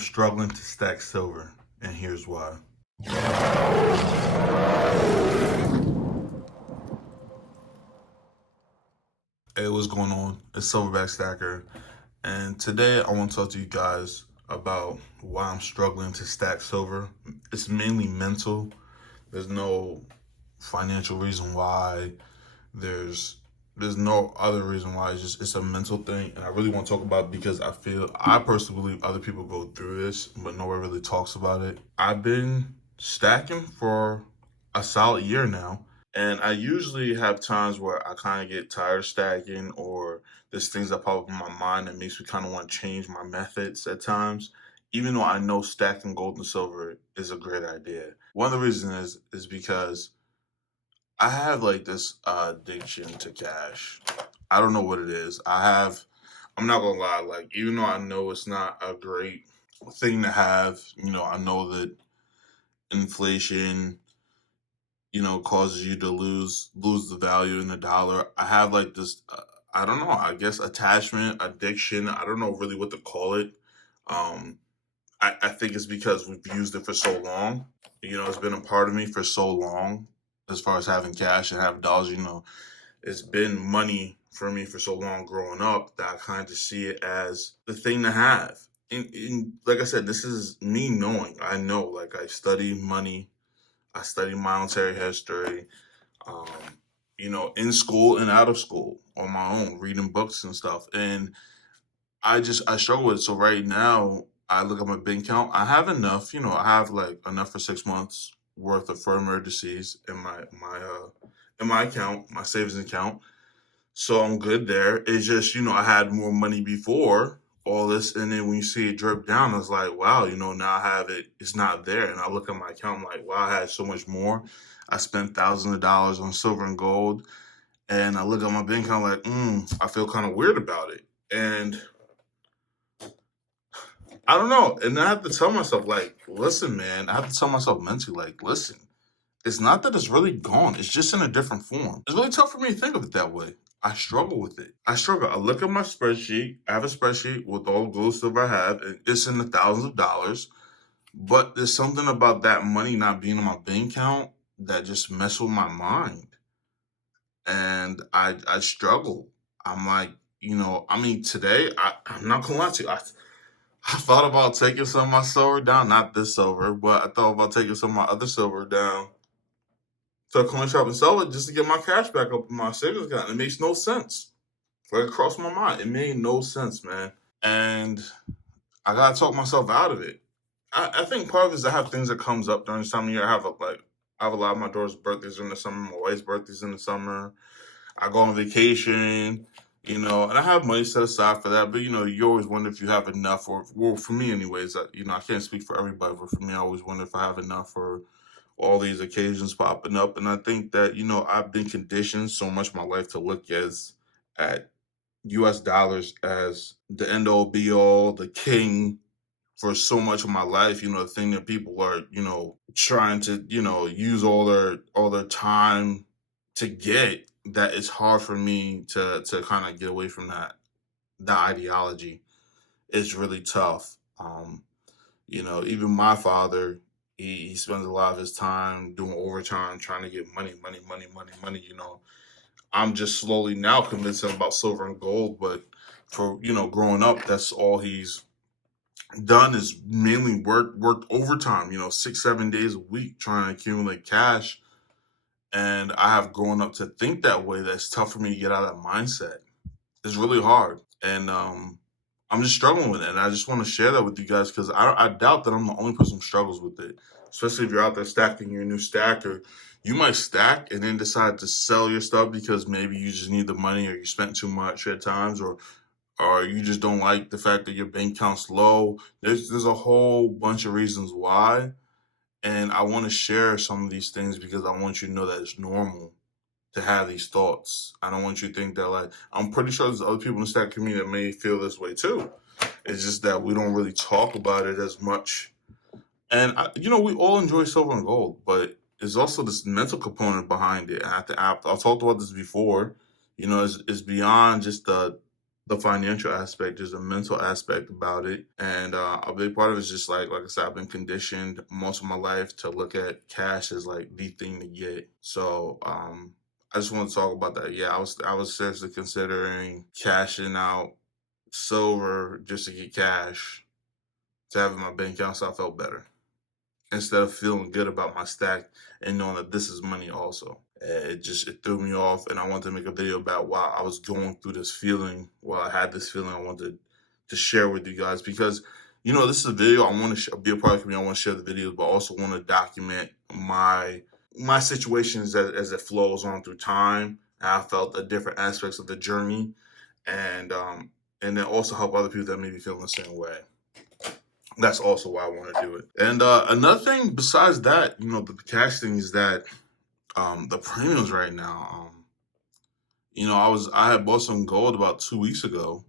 struggling to stack silver, and here's why. Hey, what's going on? It's Silverback Stacker, and today I want to talk to you guys about why I'm struggling to stack silver. It's mainly mental. There's no financial reason why. There's there's no other reason why. It's a mental thing, and I really want to talk about it because I personally believe other people go through this, but nobody really talks about it. I've been stacking for a solid year now, and I usually have times where I kind of get tired of stacking, or there's things that pop up in my mind that makes me kind of want to change my methods at times. Even though I know stacking gold and silver is a great idea. One of the reasons is because I have like this addiction to cash. I don't know what it is. I'm not gonna lie, like even though I know it's not a great thing to have, I know that inflation, causes you to lose the value in the dollar. I have like this, I don't know, I guess attachment, addiction. I don't know really what to call it. Um, I think it's because we've used it for so long. It's been a part of me for so long as far as having cash and having dollars. It's been money for me for so long growing up that I kind of see it as the thing to have. And like I said, this is me knowing. I know, like I study money, I study monetary history, um, in school and out of school on my own, reading books and stuff. And I struggle with it. So right now, I look at my bank account. I have enough. I have like enough for 6 months worth of for emergencies in my account, my savings account. So I'm good there. It's just I had more money before all this, and then when you see it drip down, it's like wow, now I have it. It's not there, and I look at my account, I'm like wow, I had so much more. I spent thousands of dollars on silver and gold, and I look at my bank account like, I feel kind of weird about it, and I don't know. And I have to tell myself, like, listen, man, I have to tell myself mentally, like, listen, it's not that it's really gone. It's just in a different form. It's really tough for me to think of it that way. I struggle with it. I struggle. I look at my spreadsheet. I have a spreadsheet with all the gold silver I have, and it's in the thousands of dollars. But there's something about that money not being in my bank account that just mess with my mind. And I struggle. I'm like, I mean, today, I'm not gonna lie to you. I thought about taking some of my silver down, not this silver, but I thought about taking some of my other silver down to a coin shop and sell it just to get my cash back up in my savings account. It makes no sense. Right across my mind. It made no sense, man. And I gotta talk myself out of it. I think part of it is I have things that comes up during this time of year. I have a lot of my daughter's birthdays in the summer, my wife's birthdays in the summer. I go on vacation, and I have money set aside for that. But you always wonder if you have enough, or well, for me, anyways. I can't speak for everybody, but for me, I always wonder if I have enough for all these occasions popping up. And I think that I've been conditioned so much my life to look at U.S. dollars as the end all be all, the king for so much of my life. The thing that people are trying to use all their time to get, that it's hard for me to kind of get away from that ideology. It's really tough. Even my father, he spends a lot of his time doing overtime trying to get money, money, money, money, money. I'm just slowly now convincing him about silver and gold, but for growing up, that's all he's done is mainly worked overtime. 6 7 days a week trying to accumulate cash, and I have grown up to think that way. That's tough for me to get out of that mindset. It's really hard, and I'm just struggling with it. And I just want to share that with you guys because I doubt that I'm the only person who struggles with it. Especially if you're out there stacking your new stacker, you might stack and then decide to sell your stuff because maybe you just need the money, or you spent too much at times, or you just don't like the fact that your bank account's low. There's a whole bunch of reasons why, and I want to share some of these things because I want you to know that it's normal to have these thoughts. I don't want you to think that, like, I'm pretty sure there's other people in the stack community that may feel this way too. It's just that we don't really talk about it as much. And we all enjoy silver and gold, but there's also this mental component behind it. And I've talked about this before. It's beyond just the the financial aspect, there's a mental aspect about it. And a big part of it is just like I said, I've been conditioned most of my life to look at cash as like the thing to get. So I just want to talk about that. Yeah, I was seriously considering cashing out silver just to get cash to have in my bank account so I felt better instead of feeling good about my stack and knowing that this is money also. It threw me off, and I wanted to make a video about why I was going through this feeling. While I had this feeling, I wanted to share with you guys because this is a video I want to be a part of the community. I want to share the videos, but I also want to document my situations as it flows on through time. I felt the different aspects of the journey, and then also help other people that maybe feel the same way. That's also why I want to do it. And another thing besides that, the cash thing is that the premiums right now. I had bought some gold about 2 weeks ago,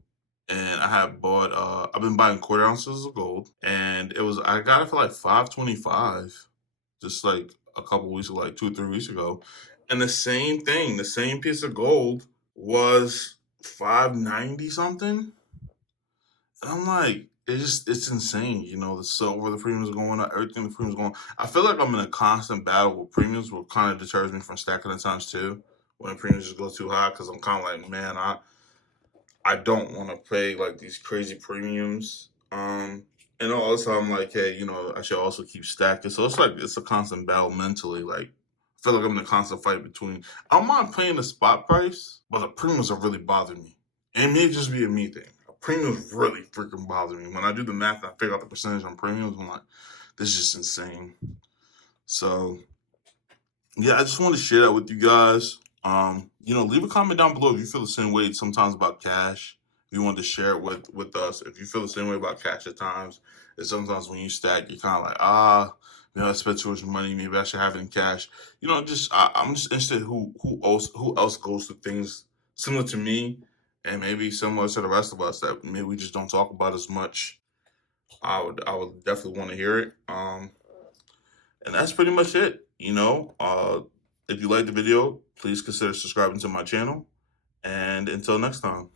and I've been buying quarter ounces of gold, and I got it for like 525, just like a couple weeks ago, like 2 or 3 weeks ago, and the same thing, the same piece of gold was 590 something. And I'm like, it's insane, the silver, the premiums are going up, everything the premiums going. I feel like I'm in a constant battle with premiums, what kind of deters me from stacking the times too. When the premiums just go too high, because I'm kind of like, man, I don't want to pay like these crazy premiums. And also I'm like, hey, I should also keep stacking. So it's a constant battle mentally. Like, I feel like I'm in a constant fight between. I don't mind paying the spot price, but the premiums are really bothering me. And it may just be a me thing. Premiums really freaking bother me. When I do the math and I figure out the percentage on premiums, I'm like, this is just insane. So yeah, I just want to share that with you guys. Leave a comment down below if you feel the same way sometimes about cash. If you want to share it with us, if you feel the same way about cash at times, and sometimes when you stack, you're kind of like, I spent too much money. Maybe I should have it in cash. I'm just interested who else goes through things similar to me, and maybe similar to the rest of us that maybe we just don't talk about as much. I would definitely want to hear it. And that's pretty much it. If you liked the video, please consider subscribing to my channel. And until next time.